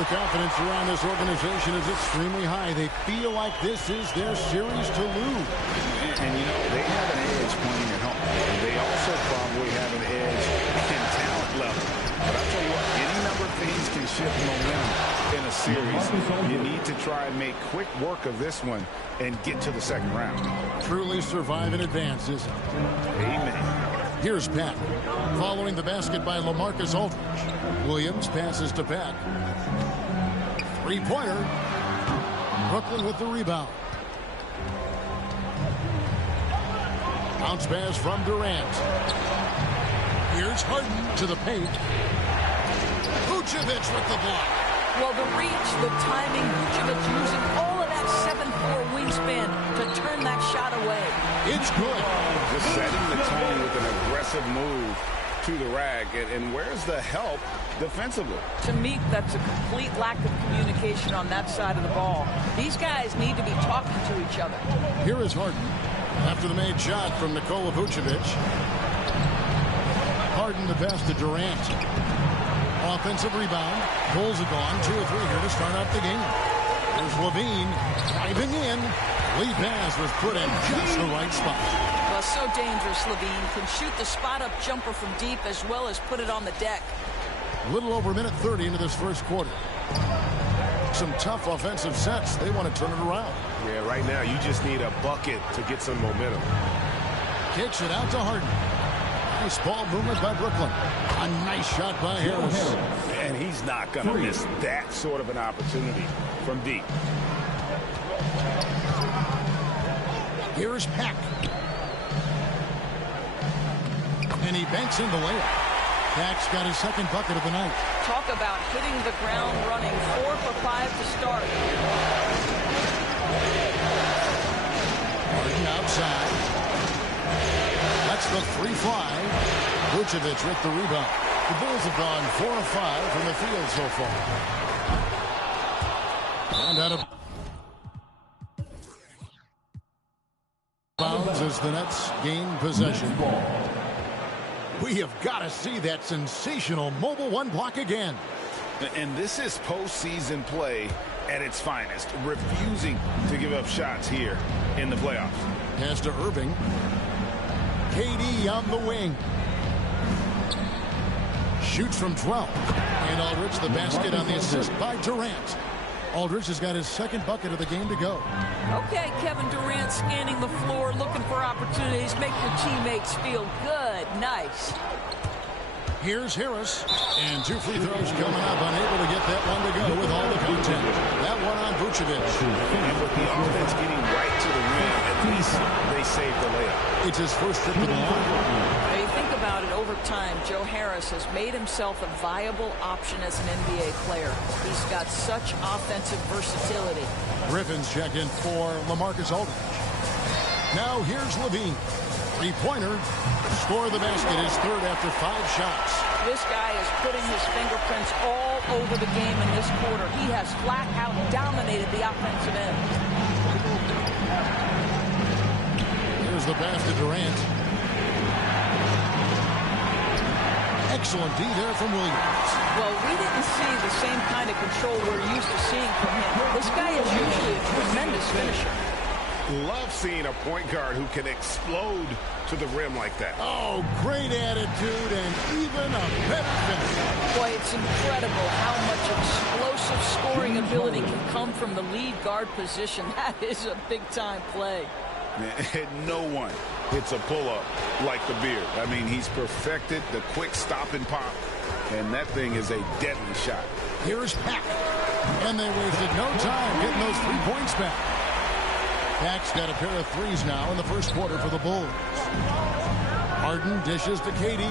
the confidence around this organization is extremely high. They feel like this is their series to lose. And you know, they have an edge playing at home. They also probably have an edge in talent level. But I'll tell you what, any number of things can shift momentum in a series. You need to try and make quick work of this one and get to the second round. Truly survive in advance, isn't it? Amen. Here's Peck. Following the basket by LaMarcus Aldridge. Williams passes to Peck. Three-pointer. Brooklyn with the rebound. Bounce pass from Durant. Here's Harden to the paint. Vucevic with the block. Well, the reach, the timing, Vucevic using all of that 7'4" wingspan to turn that shot away. It's good. Just setting the tone with an aggressive move to the rack. And where's the help defensively? To me, that's a complete lack of communication on that side of the ball. These guys need to be talking to each other. Here is Harden after the made shot from Nikola Vucevic. Harden the pass to Durant. Offensive rebound. Bulls are gone. 2 or 3 here to start out the game. There's Levine driving in. Lead pass was put in just the right spot. Well, so dangerous, Levine. Can shoot the spot-up jumper from deep as well as put it on the deck. A little over a minute 30 into this first quarter. Some tough offensive sets. They want to turn it around. Yeah, right now you just need a bucket to get some momentum. Kicks it out to Harden. Nice ball movement by Brooklyn. A nice shot by Harris. And he's not going to miss that sort of an opportunity from deep. Here's Peck. And he banks in the layup. Peck's got his second bucket of the night. Talk about hitting the ground running. 4 for 5 to start. Harden outside. That's the 3-fly. Vucevic with the rebound. The Bulls have gone 4 of 5 from the field so far. And out of bounds as the Nets gain possession. We have got to see that sensational mobile one block again. And this is postseason play at its finest. Refusing to give up shots here in the playoffs. Pass to Irving. KD on the wing. Shoots from 12. And Aldridge the basket on the assist by Durant. Aldridge has got his second bucket of the game to go. Okay, Kevin Durant scanning the floor, looking for opportunities. Make your teammates feel good. Nice. Here's Harris. And 2 free throws coming up. Unable to get that one to go with all the content. That one on Vucevic. And with the offense getting right to the rim, at least they saved the layup. It's his first trip to the line. Now you think about it, over time, Joe Harris has made himself a viable option as an NBA player. He's got such offensive versatility. Griffin's checked in for LaMarcus Aldridge. Now here's Levine. Three-pointer. Score the basket, his third after 5 shots. This guy is putting his fingerprints all over the game in this quarter. He has flat out dominated the offensive end. Here's the pass to Durant. Excellent D there from Williams. Well, we didn't see the same kind of control we're used to seeing from him. This guy is usually a tremendous finisher. Love seeing a point guard who can explode to the rim like that. Oh, great attitude and even a better finish. Boy, it's incredible how much explosive scoring ability can come from the lead guard position. That is a big-time play. And no one hits a pull-up like the Beard. I mean, he's perfected the quick stop and pop, and that thing is a deadly shot. Here's Peck. And they wasted no time getting those 3 points back. Peck's got a pair of threes now in the first quarter for the Bulls. Harden dishes to KD.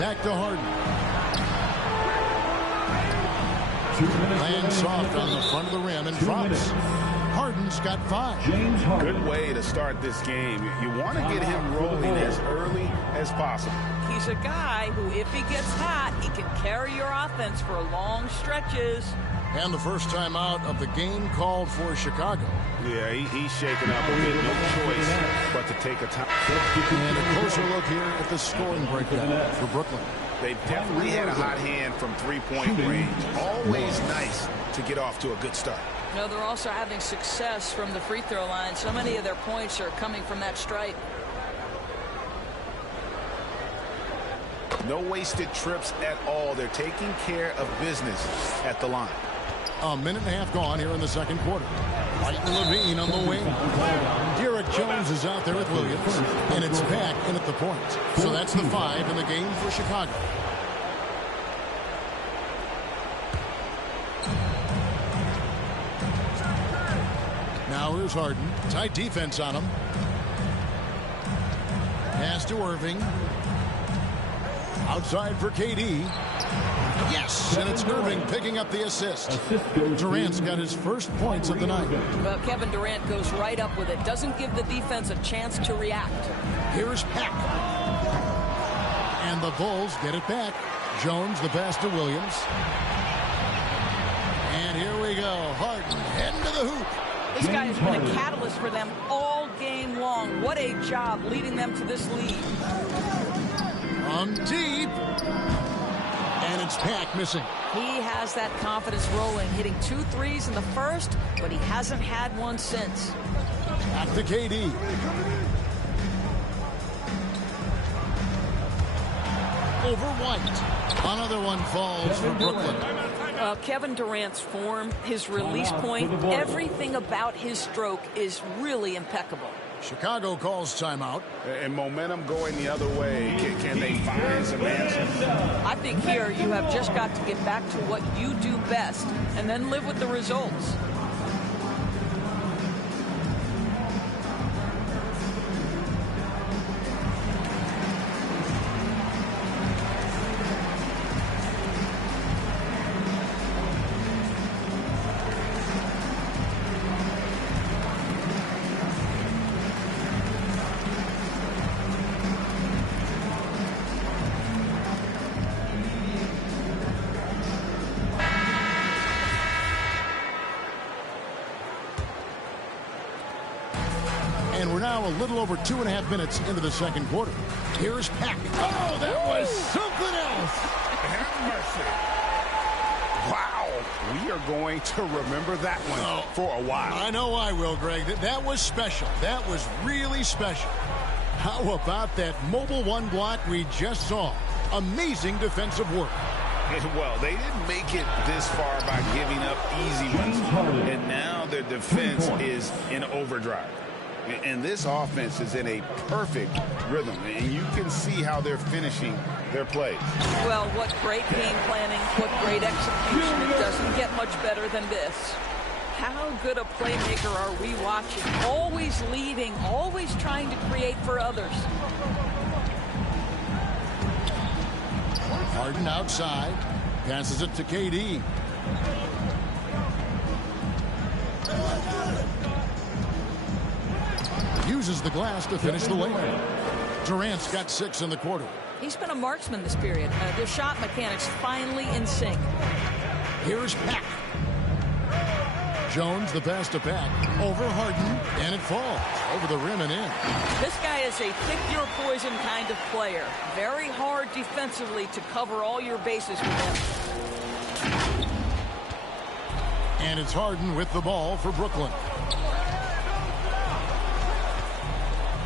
Back to Harden. Lands soft on the front of the rim and drops. Harden's got 5. Good way to start this game. You want to get him rolling as early as possible. He's a guy who, if he gets hot, he can carry your offense for long stretches. And the first time out of the game called for Chicago. Yeah, he's shaking up a bit. No choice but to take a time. And a closer look here at the scoring breakdown for Brooklyn. They've definitely had a hot hand from three-point range. Always nice to get off to a good start. You know, they're also having success from the free throw line. So many of their points are coming from that stripe. No wasted trips at all. They're taking care of business at the line. A minute and a half gone here in the second quarter. White and Levine on the wing. Derek Jones is out there with Williams. And it's back in at the point. So that's the 5 in the game for Chicago. Now here's Harden. Tight defense on him. Pass to Irving. Outside for KD. Yes, and it's Irving picking up the assist. Durant's got his first points of the night. Well, Kevin Durant goes right up with it. Doesn't give the defense a chance to react. Here's Pack. And the Bulls get it back. Jones, the pass to Williams. And here we go. Harden heading to the hoop. This guy has been a catalyst for them all game long. What a job leading them to this lead. On deep. And it's Pack missing. He has that confidence rolling, hitting 2 threes in the first, but he hasn't had one since. Back to KD. Over White. Another one falls for Brooklyn. Kevin Durant's form, his release point, everything about his stroke is really impeccable. Chicago calls timeout. And momentum going the other way. Can they find some answers? I think here you have just got to get back to what you do best and then live with the results. And we're now a little over 2.5 minutes into the second quarter. Here's Pack. Oh, that was something else. Have mercy. Wow. We are going to remember that one for a while. I know I will, Greg. That was special. That was really special. How about that mobile one block we just saw? Amazing defensive work. Well, they didn't make it this far by giving up easy ones. And now their defense is in overdrive. And this offense is in a perfect rhythm. And you can see how they're finishing their plays. Well, what great game planning, what great execution. It doesn't get much better than this. How good a playmaker are we watching? Always leading, always trying to create for others. Harden outside. Passes it to KD. Uses the glass to finish the layup. Durant's got 6 in the quarter. He's been a marksman this period. Their shot mechanics finally in sync. Here's Pack. Jones, the pass to Pack. Over Harden, and it falls. Over the rim and in. This guy is a pick-your-poison kind of player. Very hard defensively to cover all your bases with him. And it's Harden with the ball for Brooklyn.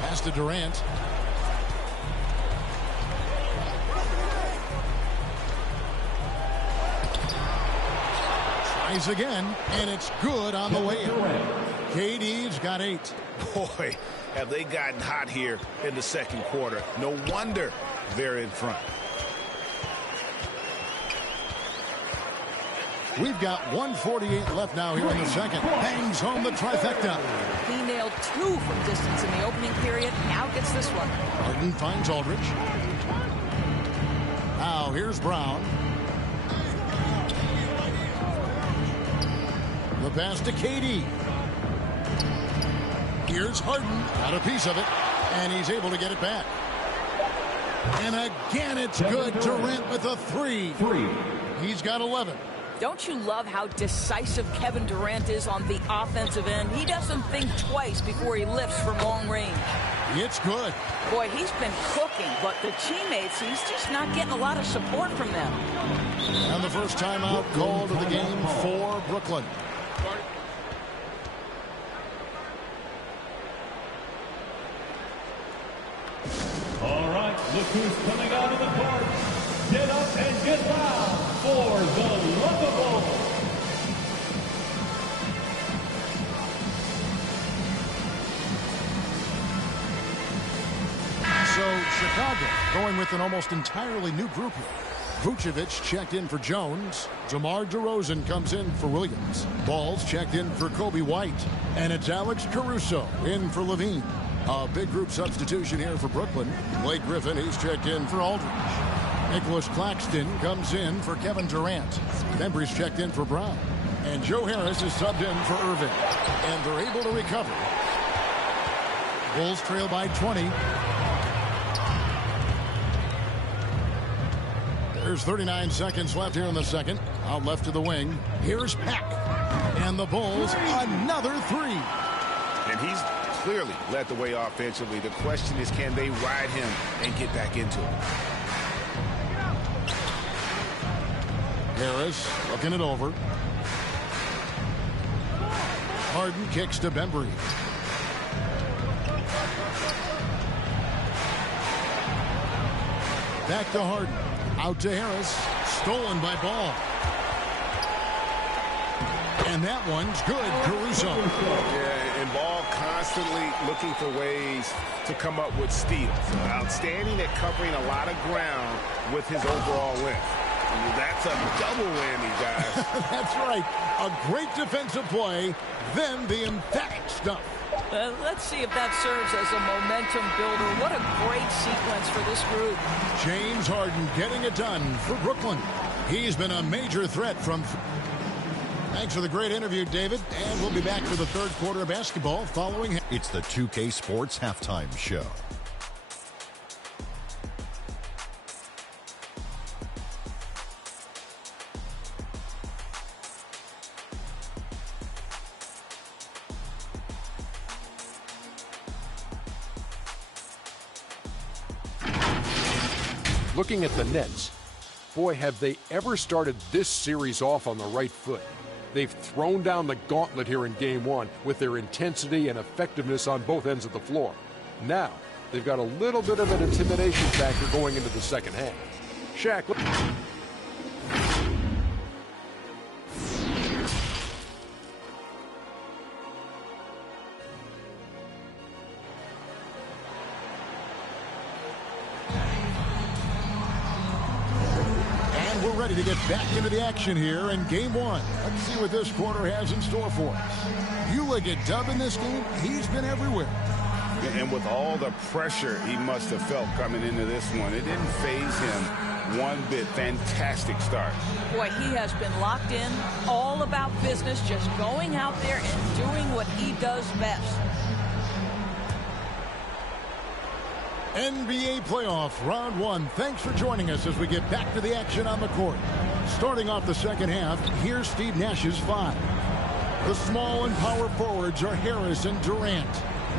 Pass to Durant. Tries again, and it's good on the way in. KD's got 8. Boy, have they gotten hot here in the second quarter. No wonder they're in front. We've got 1:48 left now here in the second. Bangs home the trifecta. He nailed 2 from distance in the opening period. Now gets this one. Harden finds Aldridge. Now here's Brown. The pass to KD. Here's Harden. Got a piece of it. And he's able to get it back. And again, it's good. Durant with a 3. He's got 11. Don't you love how decisive Kevin Durant is on the offensive end? He doesn't think twice before he lifts from long range. It's good. Boy, he's been cooking, but the teammates, he's just not getting a lot of support from them. And the first timeout called of the game for Brooklyn. All right, look who's coming out of the court. Get up and get loud for the Love-A-Bowl. So Chicago going with an almost entirely new group here. Vucevic checked in for Jones. DeMar DeRozan comes in for Williams. Balls checked in for Kobe White. And it's Alex Caruso in for Levine. A big group substitution here for Brooklyn. Blake Griffin, he's checked in for Aldridge. Nicholas Claxton comes in for Kevin Durant. Bembry's checked in for Brown. And Joe Harris is subbed in for Irving. And they're able to recover. Bulls trail by 20. There's 39 seconds left here in the second. Out left to the wing. Here's Peck. And the Bulls, another three. And he's clearly led the way offensively. The question is, can they ride him and get back into it? Harris looking it over. Harden kicks to Bembry. Back to Harden. Out to Harris. Stolen by Ball. And that one's good. Caruso. Yeah, and Ball constantly looking for ways to come up with steals. Outstanding at covering a lot of ground with his overall length. That's a double whammy, guys. That's right. A great defensive play, then the emphatic stuff. Let's see if that serves as a momentum builder. What a great sequence for this group. James Harden getting it done for Brooklyn. He's been a major threat from... Thanks for the great interview, David. And we'll be back for the third quarter of basketball following... It's the 2K Sports Halftime Show. Looking at the Nets, boy, have they ever started this series off on the right foot. They've thrown down the gauntlet here in Game 1 with their intensity and effectiveness on both ends of the floor. Now, they've got a little bit of an intimidation factor going into the second half. Shaq, ready to get back into the action here in Game 1. Let's see what this quarter has in store for us. Ulla get dub in this game. He's been everywhere. And with all the pressure he must have felt coming into this one, it didn't faze him one bit. Fantastic start. Boy, he has been locked in, all about business, just going out there and doing what he does best. NBA playoff round 1. Thanks for joining us as we get back to the action on the court. Starting off the second half, here's Steve Nash's 5. The small and power forwards are Harris and Durant.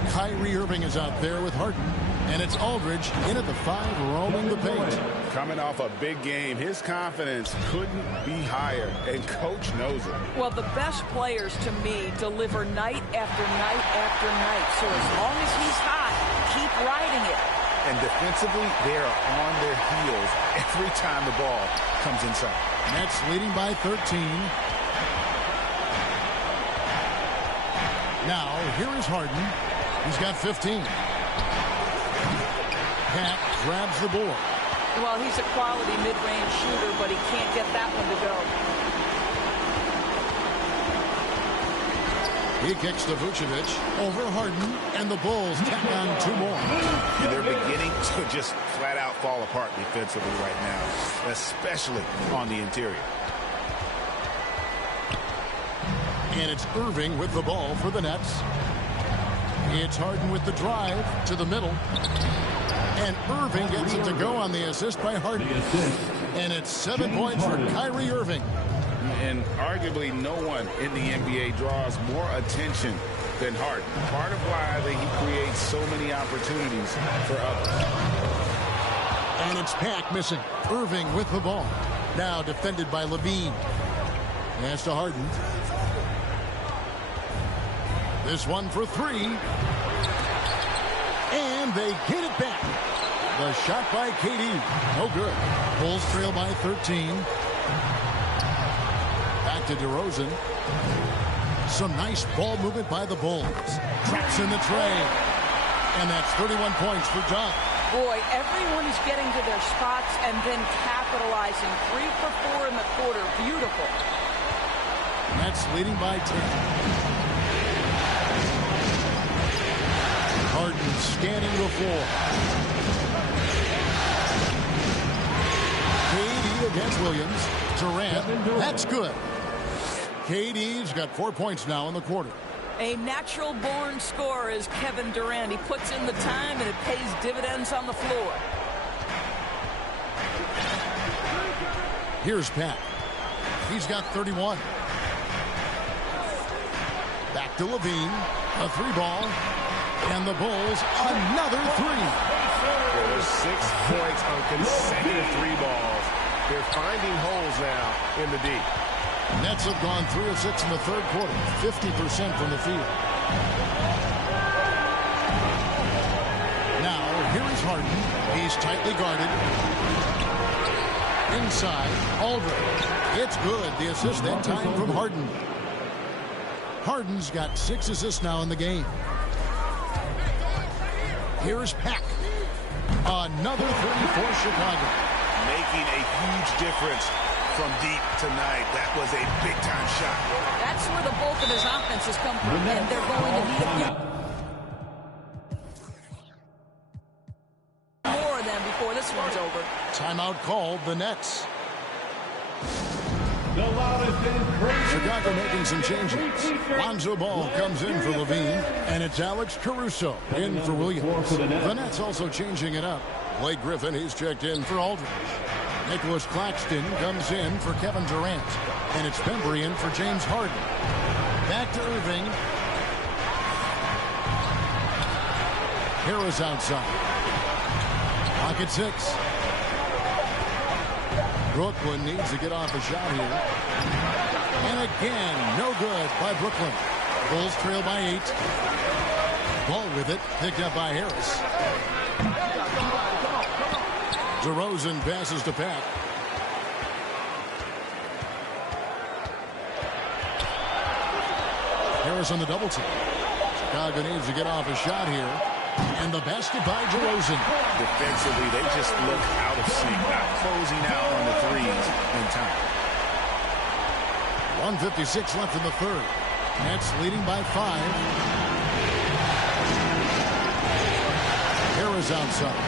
Kyrie Irving is out there with Harden. And it's Aldridge in at the 5, roaming the paint. Coming off a big game, his confidence couldn't be higher, and Coach knows it. Well, the best players, to me, deliver night after night after night. So as long as he's hot, keep riding it. And defensively, they are on their heels every time the ball comes inside. Nets leading by 13. Now, here is Harden. He's got 15. Pat grabs the board. Well, he's a quality mid-range shooter, but he can't get that one to go. He kicks to Vucevic over Harden, and the Bulls tack on 2 more. And they're beginning to just flat out fall apart defensively right now, especially on the interior. And it's Irving with the ball for the Nets. It's Harden with the drive to the middle. And Irving gets it to go on the assist by Harden. And it's 7 points for Kyrie Irving. And arguably no one in the NBA draws more attention than Harden. Part of why he creates so many opportunities for others. And it's Pack missing. Irving with the ball. Now defended by Levine. Pass to Harden. This one for three. And they get it back. The shot by KD. No good. Bulls trail by 13. Back to DeRozan. Some nice ball movement by the Bulls. Traps in the tray. And that's 31 points for Doug. Boy, everyone is getting to their spots and then capitalizing. 3 for 4 in the quarter. Beautiful. Nets leading by 10. Harden scanning the floor. KD against Williams. Durant. That's good. KD's got 4 points now in the quarter. A natural-born scorer is Kevin Durant. He puts in the time, and it pays dividends on the floor. Here's Pat. He's got 31. Back to Levine. A 3-ball. And the Bulls, another 3. There's 6 points on consecutive 3 balls. They're finding holes now in the D. Nets have gone 3 of 6 in the third quarter. 50% from the field. Now, here is Harden. He's tightly guarded. Inside, Aldridge. It's good. The assist that time from Harden. Harden's got 6 assists now in the game. Here's Pack. Another 3 for Chicago. Making a huge difference from deep tonight. That was a big-time shot. That's where the bulk of his offense has come from, and they're going to need a few more of them before this one's over. Timeout called the Nets. The loudest and craziest. Chicago making some changes. Lonzo Ball comes in for Levine, and it's Alex Caruso in for Williams. The Nets also changing it up. Blake Griffin, he's checked in for Aldridge. Nicholas Claxton comes in for Kevin Durant, and it's Bembry in for James Harden. Back to Irving. Harris outside. Pocket 6. Brooklyn needs to get off a shot here. And again, no good by Brooklyn. Bulls trail by 8. Ball with it, picked up by Harris. DeRozan passes to Pat. Harris on the double team. Chicago needs to get off a shot here. And the basket by DeRozan. Defensively, they just look out of sync, not closing out on the threes in time. 1:56 left in the third. Nets leading by 5. Harris outside.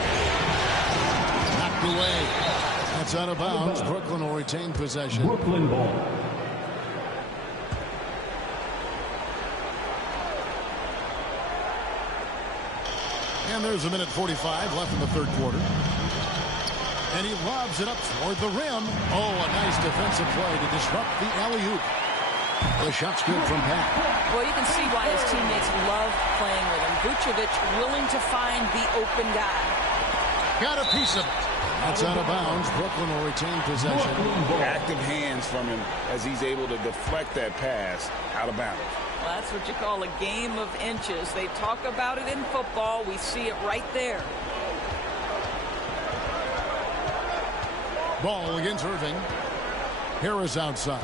Knocked away. That's out of bounds. Brooklyn will retain possession. Brooklyn ball. And there's a minute 45 left in the third quarter. And he lobs it up toward the rim. Oh, a nice defensive play to disrupt the alley-oop. The shot's good from Pat. Well, you can see why his teammates love playing with him. Vucevic willing to find the open guy. Got a piece of it. That's out of bounds. Brooklyn will retain possession. Active hands from him as he's able to deflect that pass out of bounds. Well, that's what you call a game of inches. They talk about it in football. We see it right there. Ball against Irving. Harris outside.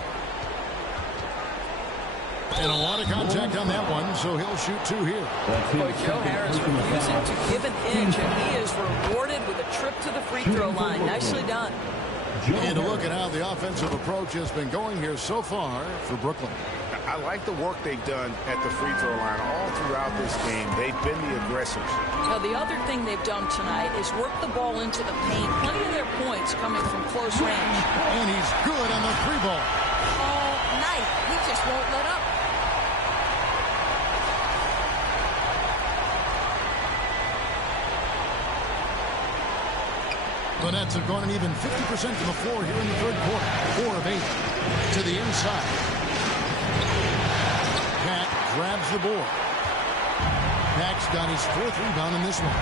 And a lot of contact on that one, so he'll shoot 2 here. Boy, Joe Harris refusing to give an inch, and he is rewarded with a trip to the free throw line. Nicely done. And to look at how the offensive approach has been going here so far for Brooklyn. I like the work they've done at the free throw line all throughout this game. They've been the aggressors. Now, the other thing they've done tonight is work the ball into the paint. Plenty of their points coming from close range. And he's good on the 3-ball. All night. He just won't let up. The Nets have gone an even 50% to the floor here in the third quarter. 4 of 8. to the inside. Pat grabs the board. Pat's got his 4th rebound in this one.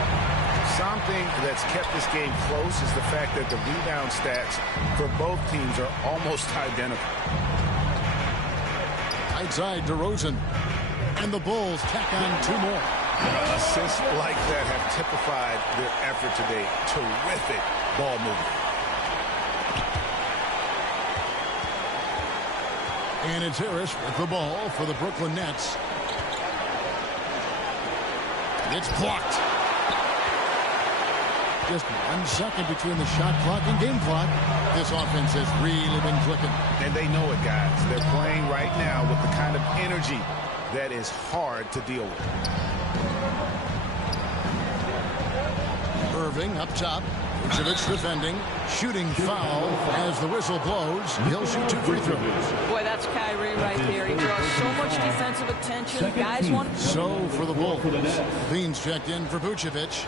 Something that's kept this game close is the fact that the rebound stats for both teams are almost identical. Right side, DeRozan. And the Bulls tack on 2 more. Assists like that have typified their effort today. Terrific ball movement. And it's Harris with the ball for the Brooklyn Nets. It's blocked. Just 1 second between the shot clock and game clock. This offense has really been clicking. And they know it, guys. They're playing right now with the kind of energy that is hard to deal with. Irving up top. Vucevic defending. Shooting foul as the whistle blows. He'll shoot 2 free throws. Boy, that's Kyrie right there. He draws so much defensive attention. Guys want... So for the Bulls. Beans checked in for Vucevic.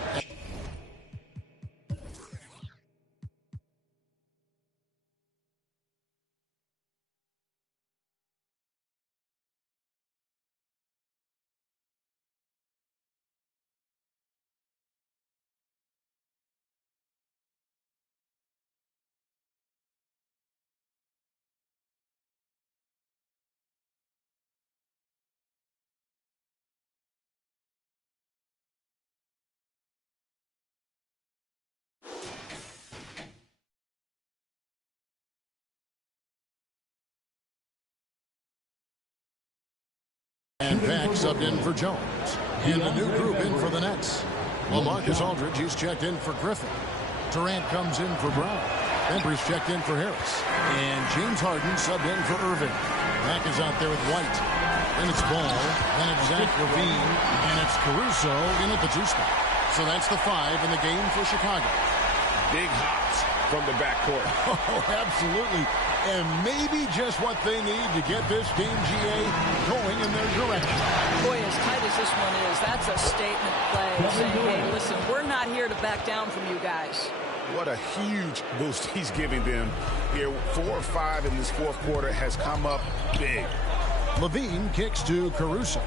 And Pack subbed in for Jones. And a new group in for the Nets. Well, Marcus Aldridge, he's checked in for Griffin. Durant comes in for Brown. Ember's checked in for Harris. And James Harden subbed in for Irving. Pack is out there with White. Then it's Ball. Then it's Zach LaVine. And it's Caruso in at the 2 spot. So that's the 5 in the game for Chicago. Big hops from the backcourt. Oh, absolutely. And maybe just what they need to get this game, GA, going in their direction. Boy, as tight as this one is, that's a statement play saying, hey, listen, we're not here to back down from you guys. What a huge boost he's giving them here. 4 or 5 in this 4th quarter has come up big. LaVine kicks to Caruso.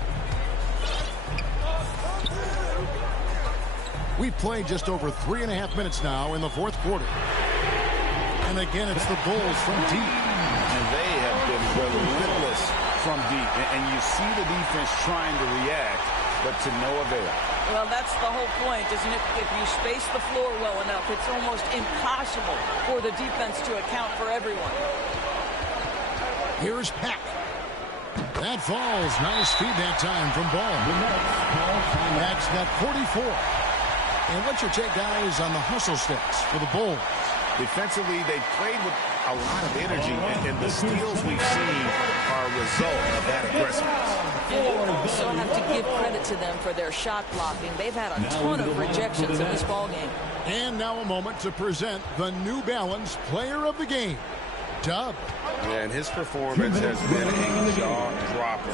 We've played just over 3.5 minutes now in the 4th quarter. And again, it's the Bulls from deep. And they have been relentless from deep. And you see the defense trying to react, but to no avail. Well, that's the whole point, isn't it? If you space the floor well enough, it's almost impossible for the defense to account for everyone. Here's Pack. That falls. Nice feed that time from Ball. Pack's got 44. And what's your take, guys, on the hustle sticks for the Bulls? Defensively, they played with a lot of energy, and the steals we've seen are a result of that aggressiveness. And you also have to give credit to them for their shot blocking. They've had a ton of rejections in this ballgame. And now a moment to present the New Balance Player of the Game, Dub. And his performance has been a jaw-dropper.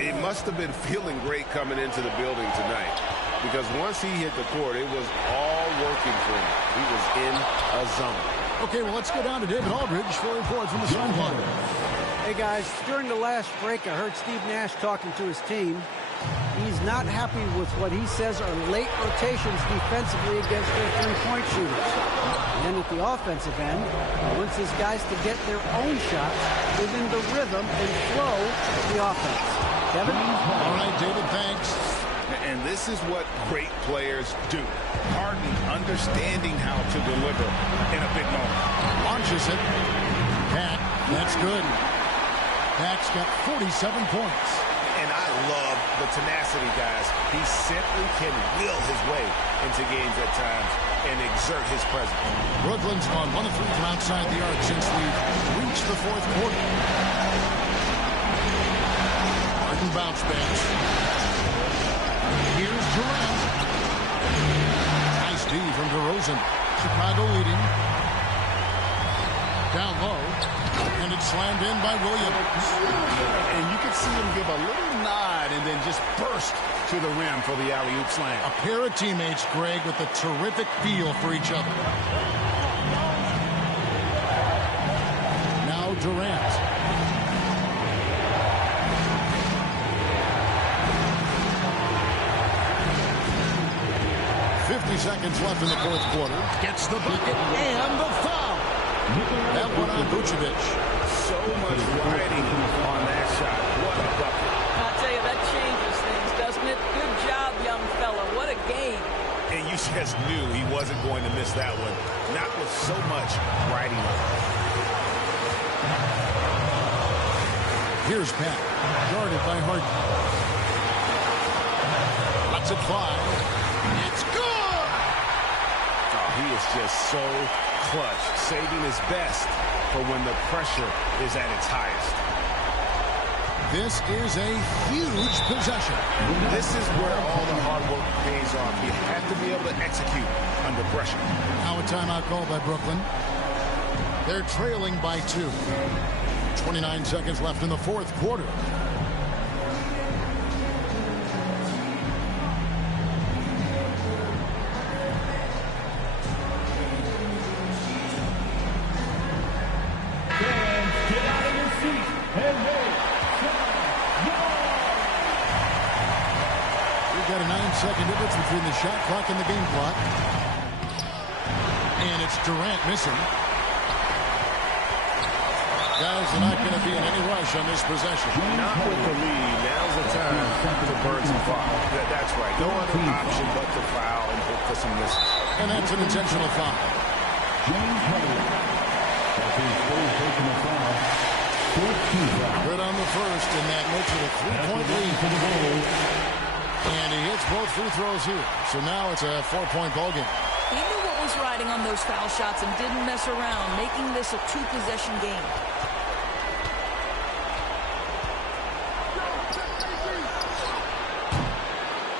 He must have been feeling great coming into the building tonight, because once he hit the court, it was all working for him. He was in a zone. Okay, well, let's go down to David Aldridge for a report from the sideline. Hey, guys, during the last break, I heard Steve Nash talking to his team. He's not happy with what he says are late rotations defensively against their three-point shooters. And then at the offensive end, he wants his guys to get their own shots within the rhythm and flow of the offense. Kevin? All right, David, thanks. And this is what great players do. Harden understanding how to deliver in a big moment. Launches it. Pack, that's good. Pack's got 47 points. And I love the tenacity, guys. He simply can will his way into games at times and exert his presence. Brooklyn's gone 1 of 3 from outside the arc since we've reached the 4th quarter. Harden bounce backs. Here's Durant. Nice D from DeRozan. Chicago leading. Down low. And it's slammed in by Williams. And you can see him give a little nod and then just burst to the rim for the alley-oop slam. A pair of teammates, Greg, with a terrific feel for each other. Now Durant. 50 seconds left in the fourth quarter. Gets the bucket and the foul. That one on Vucevic. So much riding on that shot. What a bucket. I'll tell you, that changes things, doesn't it? Good job, young fella. What a game. And you just knew he wasn't going to miss that one. Not with so much riding on it. Here's Pat, guarded by Harden. Lets it fly. It's good! Oh, he is just so clutch, saving his best for when the pressure is at its highest. This is a huge possession. This is where all the hard work pays off. You have to be able to execute under pressure. Now a timeout called by Brooklyn. They're trailing by 2. 29 seconds left in the fourth quarter. Get out of your seat and make We've got a 9-second difference between the shot clock and the game clock. And it's Durant missing. Guys are not going to be in any rush on this possession. Not with the lead. Now's the time to burn some foul. That's right. No other option but to foul and hope for some misses. And that's an intentional foul. Good on the first, and that makes it a 3-point lead for the Bulls. And he hits both free throws here. So now it's a 4-point ball game. He knew what was riding on those foul shots and didn't mess around, making this a 2-possession game.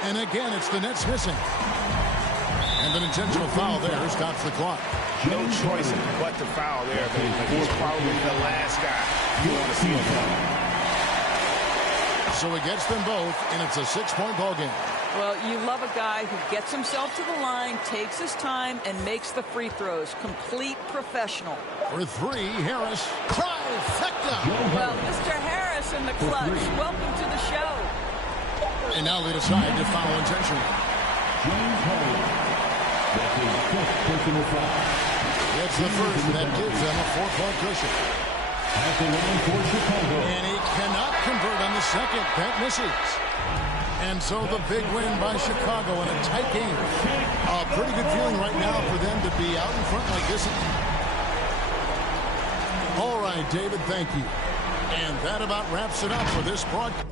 And again, it's the Nets missing. And an intentional foul there stops the clock. No choice but to foul there, but he's probably the last guy you want to see him foul. So he gets them both, and it's a 6-point ball game. Well, you love a guy who gets himself to the line, takes his time, and makes the free throws. Complete professional. For 3, Harris. Trifecta! Well, Mr. Harris in the clutch. Welcome to the show. And now they decide to foul intentionally. It's the first, and that gives them a 4-point cushion. And he cannot convert on the second. That misses. And so the big win by Chicago in a tight game. A pretty good feeling right now for them to be out in front like this. All right, David, thank you. And that about wraps it up for this broadcast.